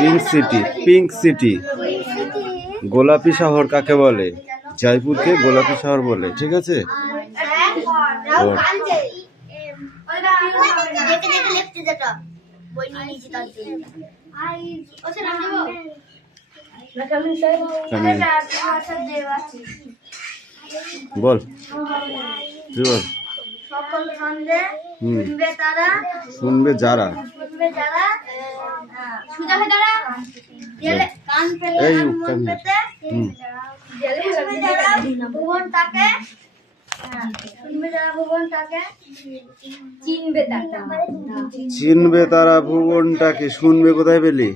Pink city, pink city. গোলাপি শহর কাকে বলে? জয়পুরকে গোলাপি শহর বলে, ঠিক আছে? বল শুনবে যারা, চিনবে তারা ভুবনটাকে। শুনবে কোথায় পেলি?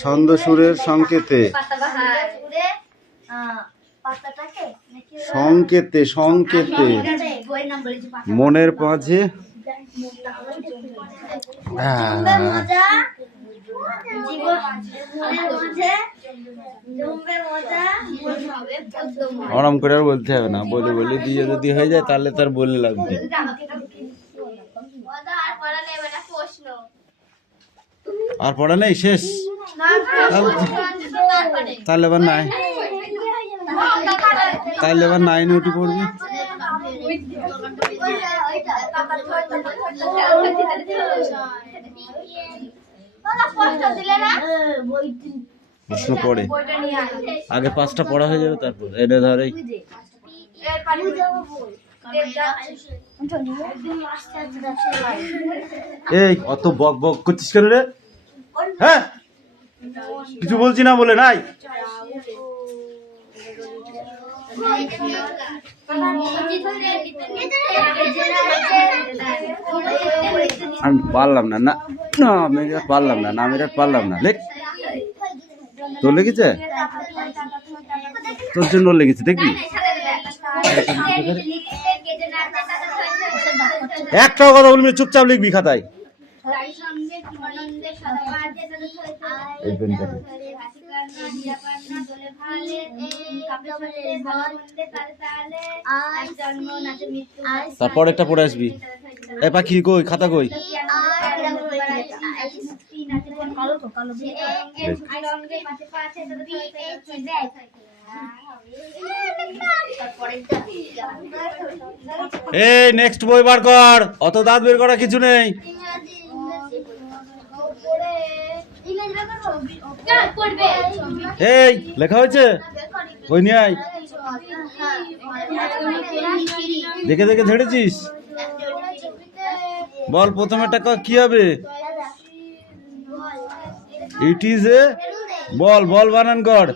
ছন্দ সুরের সংকেতে, সংকেতে সংকেতে মনের মাঝে। আরাম করে আর বলতে হবে না, বলে বলে দিয়ে যদি হয়ে যায় তাহলে তার বলে লাগবে। আর পড়া নেই, শেষ? তাহলে এবার নাই, তাহলে এবার 9 উঠে পড়বি। প্রশ্ন পড়ে আগে 5টা পড়া হয়ে যাবে, তারপর এটা ধরে। এই অত বক বক করছিস কেন রে? হ্যাঁ, কিছু বলছি না বলে নাই। আমি পারলাম না, না না আমি পারলাম না, আমি পারলাম না। লেখ, তোর লেগেছে? তোর জন্য লেগেছে, দেখবি? একটাও কথা বলবি, চুপচাপ লিখবি খাতায়। তারপর একটা পড়ে আসবি। এ পাখি কই, খাতা কই? এই নেক্সট বই বার কর, অত দাঁত বের করা কিছু নেই। এই লেখা হয়েছে, বই নিয়ে আয়। দেখে দেখে ঝেড়েছিস? বল প্রথমেরটা কি হবে? ইট ইজ এ বল। বল বানান কর,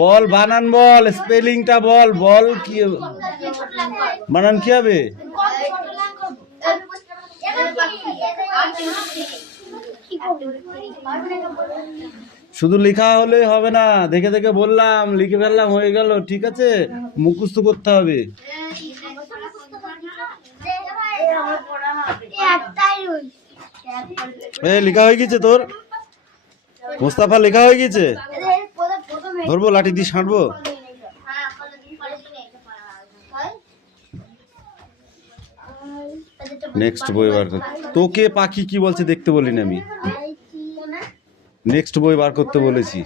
বল বানান বল, স্পেলিংটা বল। বল কি বানান কি হবে? শুধু লেখা হলে হবে না, দেখে দেখে বললাম, লিখে ফেললাম, হয়ে গেল, ঠিক আছে? মুখস্থ করতে হবে। লেখা হয়ে গেছে তোর? মোস্তাফা লেখা হয়ে গেছে? ধরবো লাঠি দিয়ে ছাঁটবো? নেক্সট বই বার কর। তোকে পাখি কি বলছে দেখতে বলিনি আমি, নেক্সট বই বার করতে বলেছি।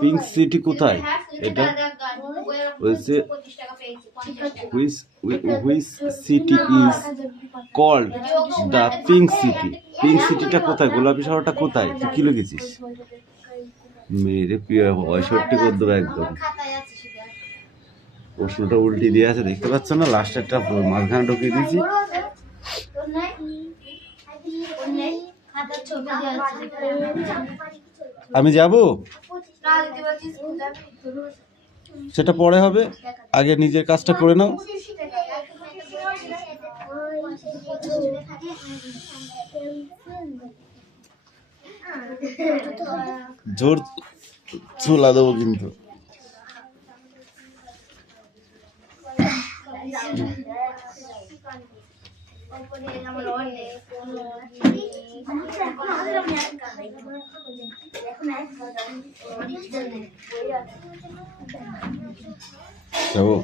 পিঙ্ক সিটি কোথায়? এটা বলছে which city is called the pink city. Pink সিটিটা কোথায়? গোলাপি শহরটা কোথায়? তুই কি লিখেছিস? মেরে প্রিয় 65 করে দেবো একদম। প্রশ্নটা উল্টি দিয়ে আছে, দেখতে পাচ্ছ না? লাস্টেরটা মাঝখানে ঢুকিয়ে দিয়েছি। আমি যাব, সেটা পরে হবে, আগে নিজের কাজটা করে নাও। জোর চুলা দেবো কিন্তু। যাবো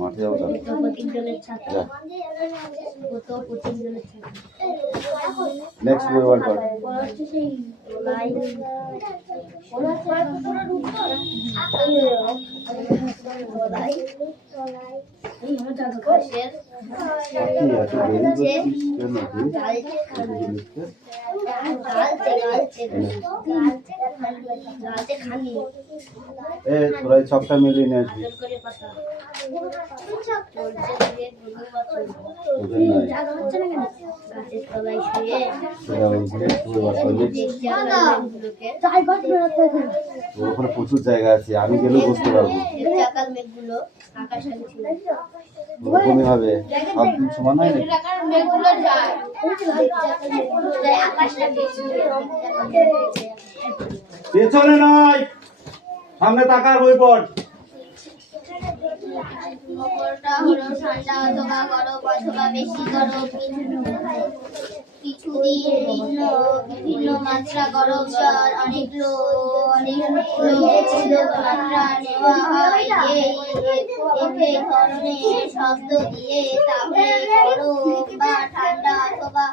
মাঠে যাবো। নেক্সট রবিবার পর তোরা সবটা মিলিয়ে নিয়ে আসবি। ওখানে প্রচুর জায়গা আছে, আমি গেলেও বুঝতে পারবো। ওরকমই হবে, সব দিন সমান হয় না। পেছনে নয়, সামনে তাকার বই পড়। খবরটা হলো ঠান্ডা অথবা গরম অথবা বেশি গরম, কিছুদিন বিভিন্ন মাত্রা গরম জ্বর অনেক মাত্রা নেওয়া হয় এই ধরনের শব্দ দিয়ে, তাহলে গরম বা ঠান্ডা অথবা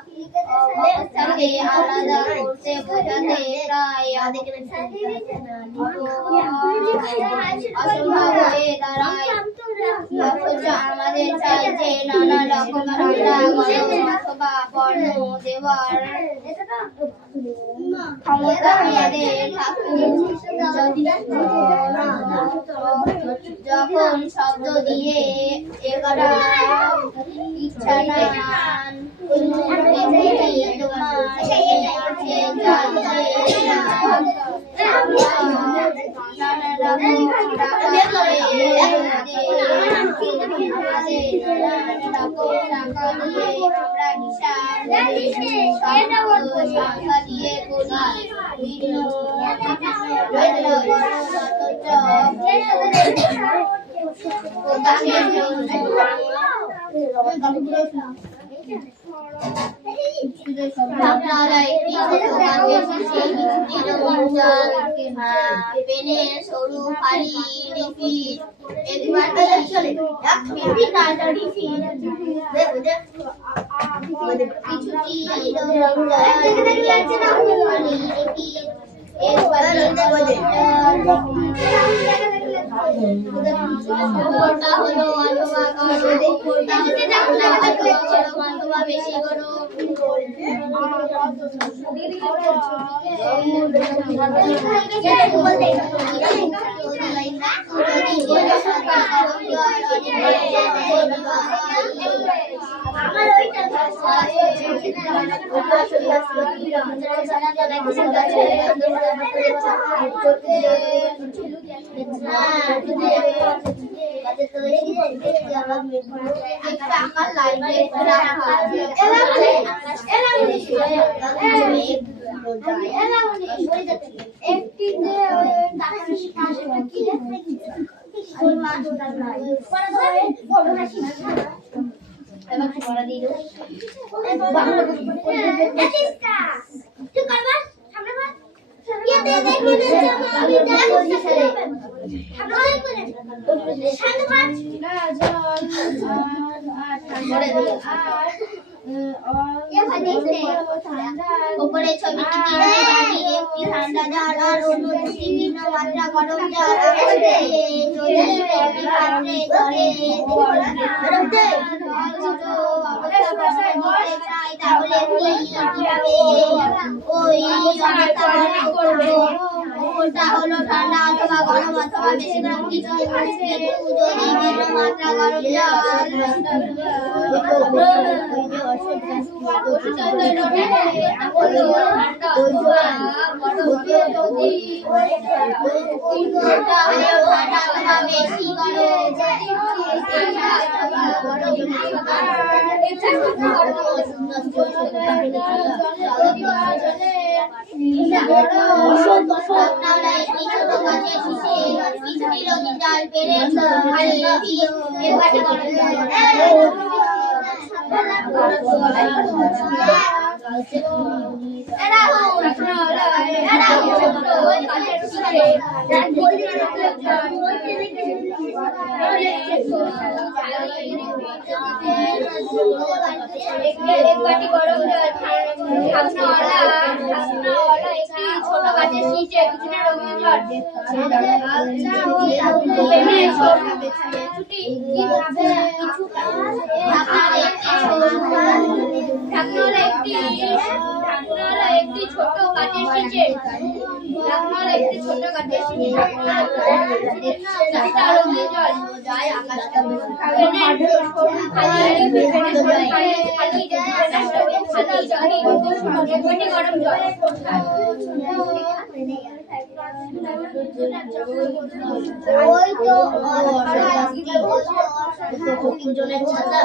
অবস্থাকে আলাদা করতে বোঝাতে প্রায় অসম্ভব হয়ে দাঁড়ায়। অথচ আমাদের চাইতে নানা রকম ঠান্ডা গরম অথবা বর্ণ দেওয়ার ক্ষমতা আমাদের যখন শব্দ দিয়ে এগারা ইচ্ছা নান সরু ফাড়ি রিপিট উপরটা হলো অথবা গরম, অথবা বেশি গরম। উপরে ছবিটি একটি ঠান্ডা জল আর অন্যটি বিভিন্ন মাত্রা গরম জল ওটা হলো ঠান্ডা অথবা গরম অথবা বেশি গরম কিছু যদি বিভিন্ন মাত্রা গরম একটি ছোট কাঠের শিশে একটি ছোট কাঠের শিশে গরম জল ওই তো জলের ছাতা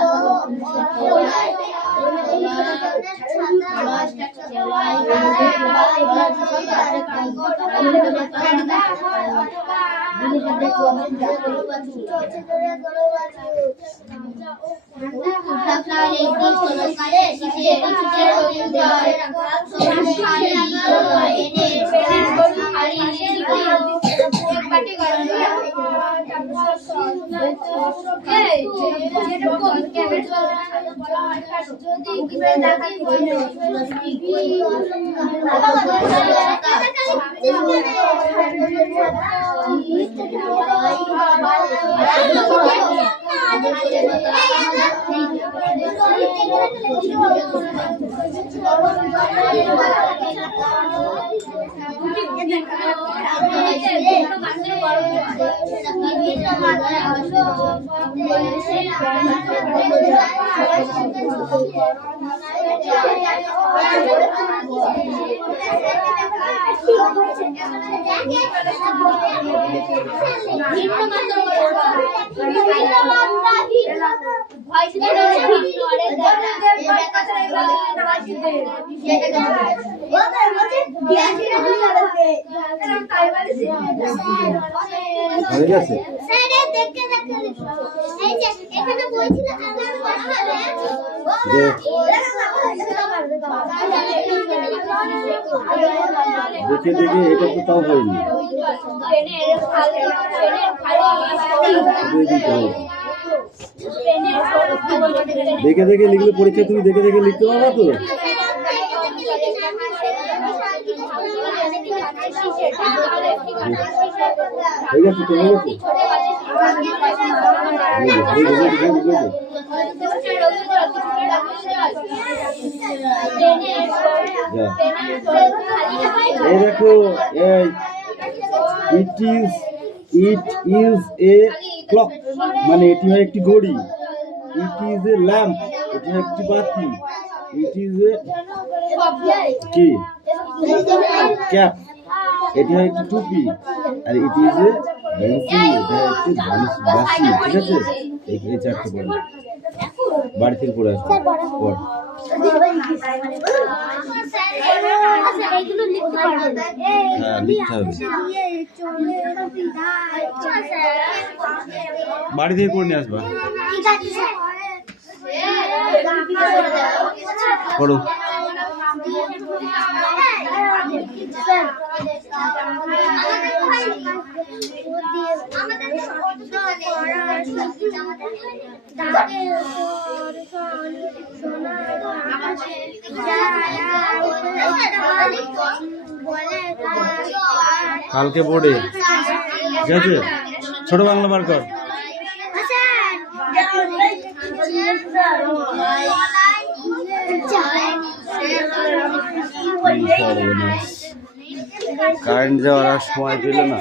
হয়ে গেছে দেখে দেখে এটা তো তাও হয়নি দেখে দেখে লিখলে পরীক্ষা তুমি দেখে দেখে লিখতে পারবা তো হয়ে গেছে তো হয়ে গেছে এই দেখো, ইট ইজ এ ক্লক, মানে এটি হয় একটি ঘড়ি। ইট ইজ এ ল্যাম্প, এটি হয় একটি বাতি। ইট ইজ এ কি ক্যাপ, এটি হয় একটি টুপি। আর ইট ইজ এ পেন্সিল, এটা একটি বাঁশি। ঠিক আছে, এই চারটে পড়ে বাড়ি থেকে পড়ে আসবে পড়। হ্যাঁ, লিখতে হবে, বাড়ি থেকে করে নিয়ে আসবা। পড়ো। কালকে বোর্ডে, ঠিক আছে, ছোট বাংলা বার কর। কারেন্ট যাওয়ার আর সময় পেল না।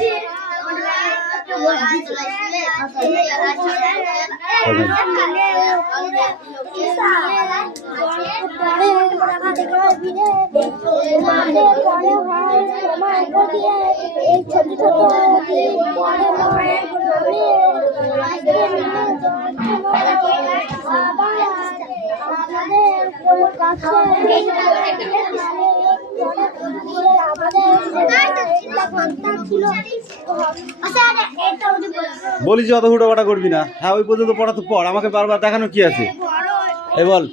বলি যে অত হুটো পাটা করবি না। হ্যাঁ, ওই পর্যন্ত পড়া তো পড়, আমাকে বারবার দেখানো কি আছে। এই বল।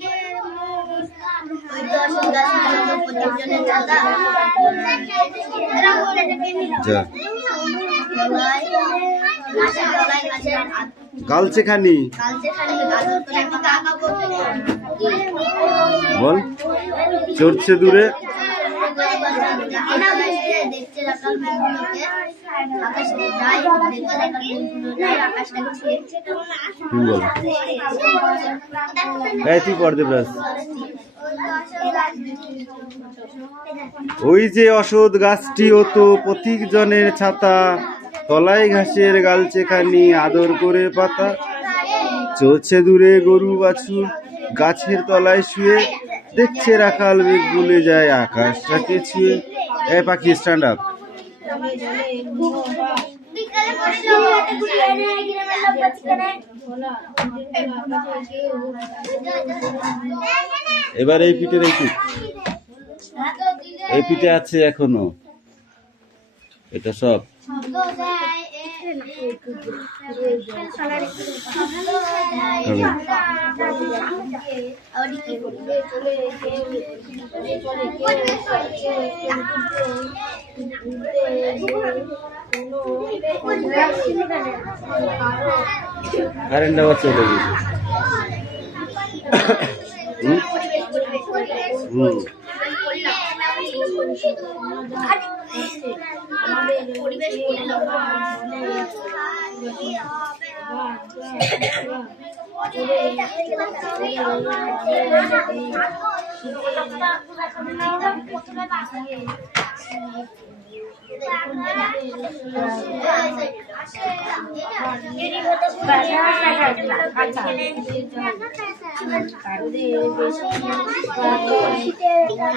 গালছে খানি বল, চড়ছে দূরে, তুই পড়তে ব্যাস। ওই যে অসৎ গাছটি হতো পথিক জনের ছাতা, তলায় ঘাসের গালছে খানি আদর করে পাতা। চলছে দূরে গরু বাছুর গাছের তলায় শুয়ে, দেখছে রাখাল মেঘ ভুলে যায় আকাশটাকে ছুঁয়ে। এই পাখি স্ট্যান্ড আপ। এবার এই পিঠের এই পিঠে আছে এখনো, এটা সব কারেন্ট আবার চলে গেছে।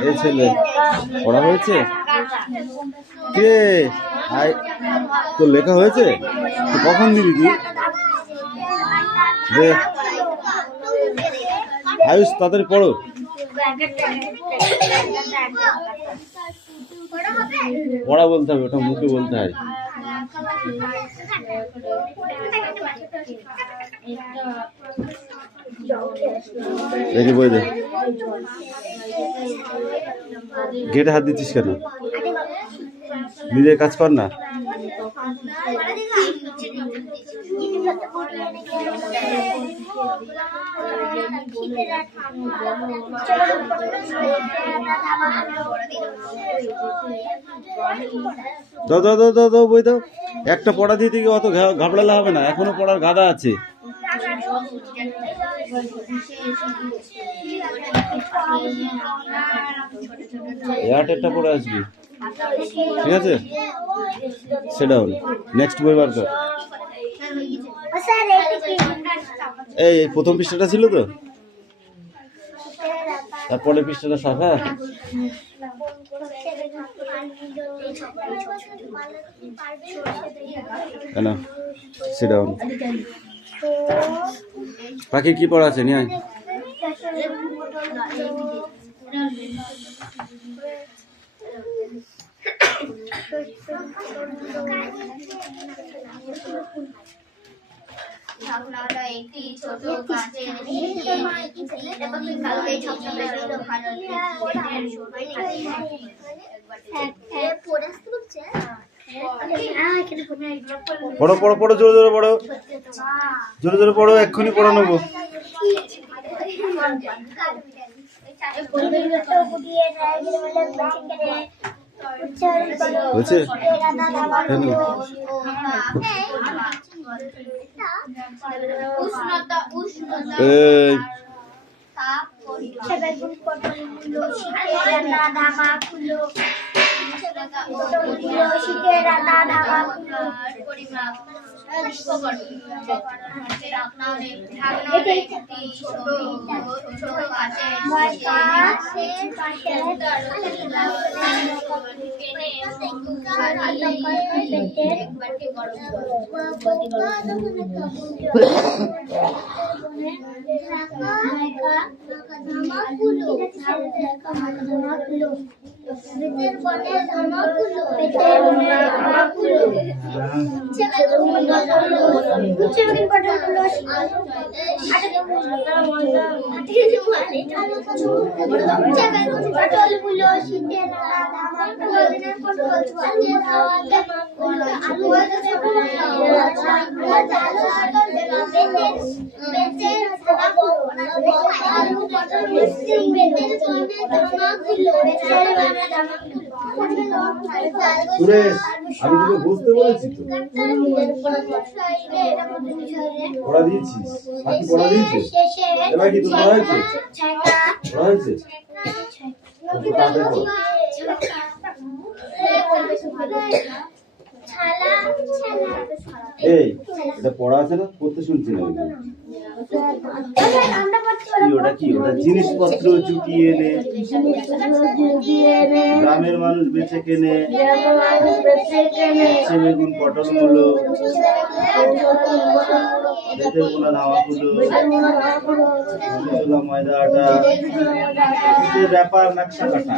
এই ছেলে পড়া হয়েছে কে? তোর লেখা হয়েছে? কখন দিবি তুই? আয়ুষ তাড়াতাড়ি পড়ো। পড়া বলতে হবে, ওটা মুখে বলতে হয়। দেখি বই দে। গেটে হাত দিচ্ছিস কেন? নিজের কাজ কর না। দাও দাও দাও দাও দাও বই দাও। একটা পড়া দিতে গিয়ে অত ঘাবড়ালে হবে না, এখনো পড়ার গাদা আছে। একটা পড়ে আসবি, ঠিক আছে? সেটা হল নেক্সট বই বার কর। এই প্রথম পৃষ্ঠাটা ছিল তো, তারপরে পৃষ্ঠাটা শাখা। কেন সেটা পাখি কি পড়া আছে নিয়ে আয়। ঢাকনাটা একটি ছোট কাচের কালকে ঝকঝকে ছিল ভালো পড়ো পড়ো পড়ো, জোরে জোরে পড়ো, জোরে জোরে পড়ো, এক্ষুনি পড়া নেবো। হয়েছে? উষ্ণতা উষ্ণতা এই তাপ পরিমাপ সুরেশ, আমি তোকে বুঝতে বলেছি তো, পড়া দিয়েছিস, বাকি পড়া দিয়েছিস, এবার কি তোর পড়া হয়েছে? পড়া হয়েছে? তাড়াতাড়ি পড়। এই এটা পড়া আছে না, পড়তে শুনছি না। ওটা কি? ওটা জিনিসপত্র জুটিয়ে এনে গ্রামের মানুষ বেঁচে কেনে, বেগুন পটল মূলো, বেতের বোনা ধামা কুলো, ময়দা আটা, ব্যাপার নকশা কাটা।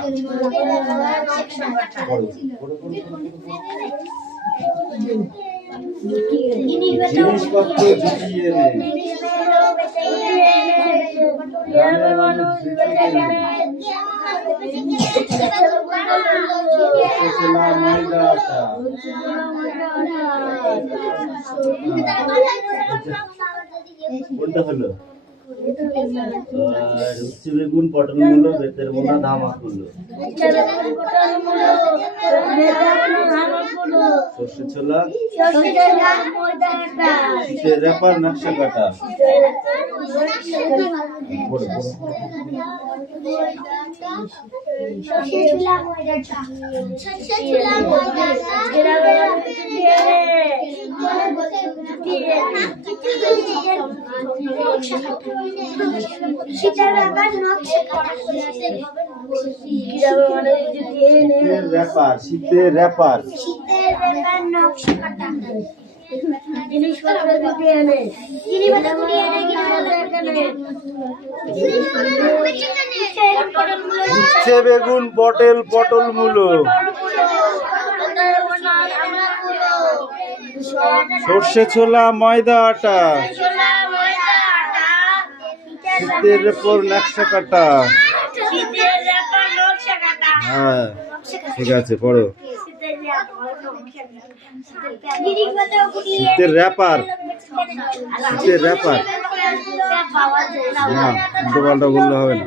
জিনিসপত্র জুটিয়ে এনে গ্রামের মানুষ বেঁচে কেনে, ময়দা আটা। কোনটা হলো? উচ্ছে বেগুন পটল মূলো, বেতের বোনা ধামা কুলো, সর্ষে ছোলা, শীতের রেপার নকশা কাটা। শীতের রেপার, শীতের রেপার, নকশা কাটা। উচ্ছে বেগুন পটল পটল মূলো, সর্ষে ছোলা ময়দা আটা, শীতের রেপর নকশা কাটা। হ্যাঁ ঠিক আছে, পড়ো। শীতের র্যাপার, শীতের র্যাপার না, উল্টো পাল্টা বললে হবে না।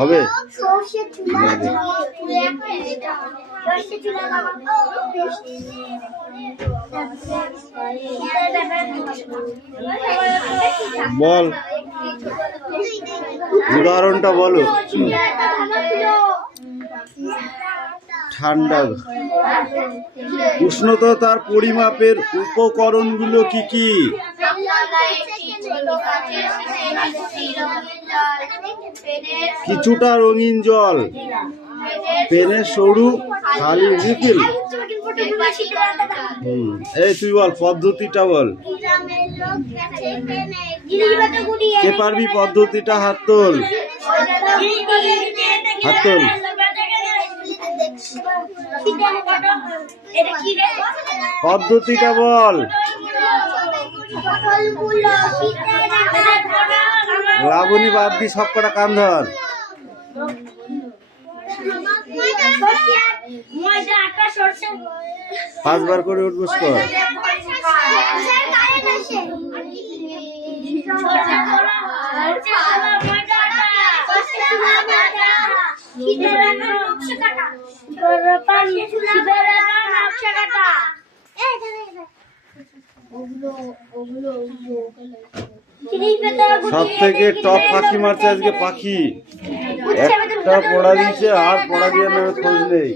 হবে বল, উদাহরণটা বলো। ঠান্ডা। উষ্ণতার পরিমাপের উপকরণগুলো কি কি? কিছুটা রঙিন জল, পেনের সরু খালি রিফিল। এই তুই বল, পদ্ধতিটা বল। কে পারবি পদ্ধতিটা? হাত তোল, হাত তোল। পদ্ধতিটা বল। লাবণী বাদ দি সব কটা কান ধর। পাঁচবার করে উঠবস কর। সব থেকে টপ পাখি মারছে আজকে পাখি। একটা পড়া দিয়েছে আর পড়া দিয়ে নামে খোঁজ নেই।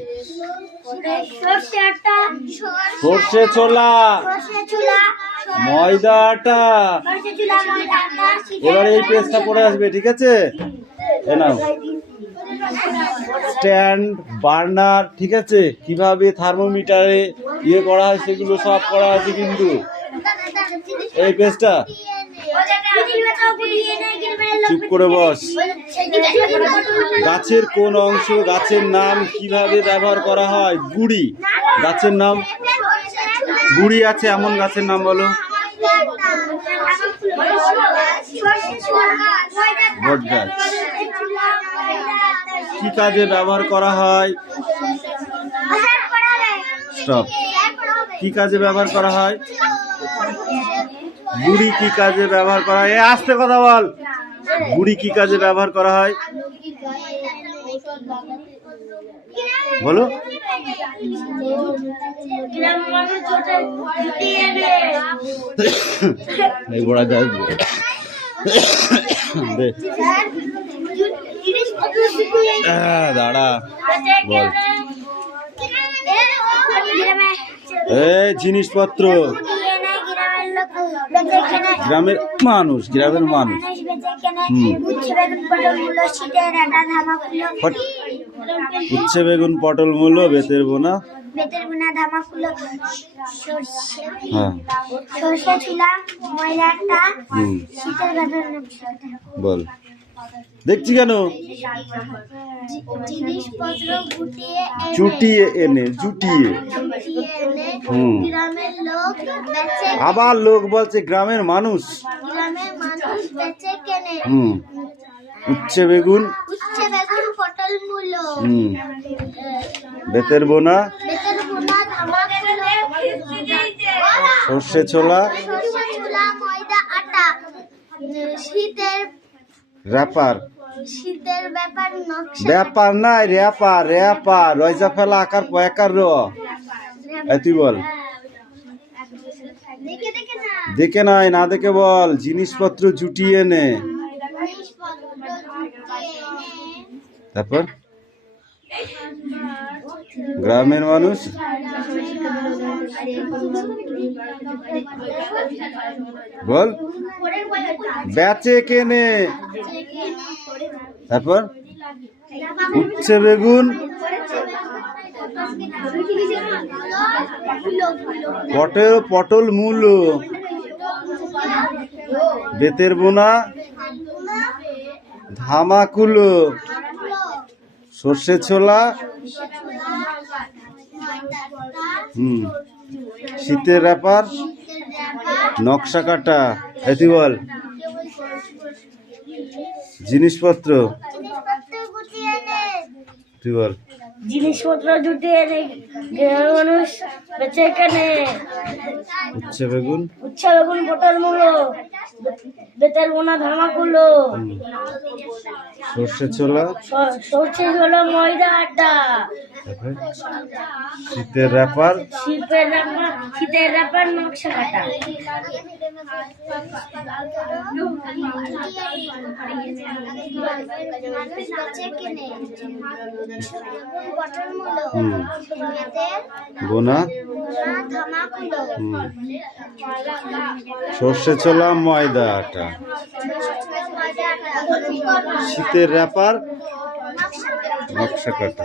সর্ষে ছোলা, ময়দা আটা। এবার এই পেজটা পড়ে আসবে, ঠিক আছে? এ নাও স্ট্যান্ড, বার্নার, ঠিক আছে? কিভাবে থার্মোমিটারে ইয়ে করা হয় সেগুলো সব করা আছে কিন্তু এই পেজটা। চুপ করে বস। গাছের কোন অংশ, গাছের নাম কিভাবে ব্যবহার করা হয়? গুড়ি। গাছের নাম গুড়ি আছে এমন গাছের নাম বলো। বট গাছ। কি কাজে ব্যবহার করা হয়? স্টপ। কি কাজে ব্যবহার করা হয়? গুড়ি কি কাজে ব্যবহার করা হয়? আস্তে কথা বল। গুড়ি কি কাজে ব্যবহার করা হয় বলো? এই বড়া যাবে দাঁড়া বল। এই জিনিসপত্র গ্রামের মানুষ, গ্রামের মানুষ। উচ্ছে বেগুন পটল মূলো বেতের বোনা, ধামাকুলো, সরষে ছোলা, ময়দা আটা, শীতের বেগুন নকশা। বল। দেখছি কেন? জিনিসপত্র চুটিয়ে এনে, জুটিয়ে। গ্রামের লোক বেচে, আবার লোক বলছে গ্রামের মানুষ। গ্রামের মানুষ বেচে কেনে। উচ্ছে বেগুন, উচ্ছে বেগুন পটল মূলো, বেতের বোনা, বেতের বোনা, ধামাকুলো, সরষে ছোলা, ময়দা আটা, শীতের র্যাপার। শীতের ব্যাপার নকশা। ব্যাপার নাই, র্যাপার, র্যাপার। রয়জা ফেলা আকার পয়াকার র। তুই বল। দেখে নাই, না দেখে বল। জিনিসপত্র জুটিয়ে নে। তারপর গ্রামের মানুষ বল। বেচে কেনে। তারপর উচ্ছে বেগুন পটল মূলো, বেতের বোনা, ধামাকুলো, সর্ষে ছোলা, শীতের ব্যাপার, নকশা কাটা। তুই বল। জিনিসপত্র তুই বল। জিনিসপত্র জুটিয়ে গ্রামের মানুষ বেঁচে এখানে উচ্ছে বেগুন, উচ্ছা বেগুন, পটল, মূলো, বেতের বোনা, ধামাকুলো, সর্ষে ছোলা, সরষে ছোলা, ময়দা, আটা, তারপরে শীতের র্যাপার, শীতের র্যাপার, নকশা কাটা। গোনা, সর্ষে ছোলা, ময়দা, আটা, শীতের র্যাপার, নকশা কাটা।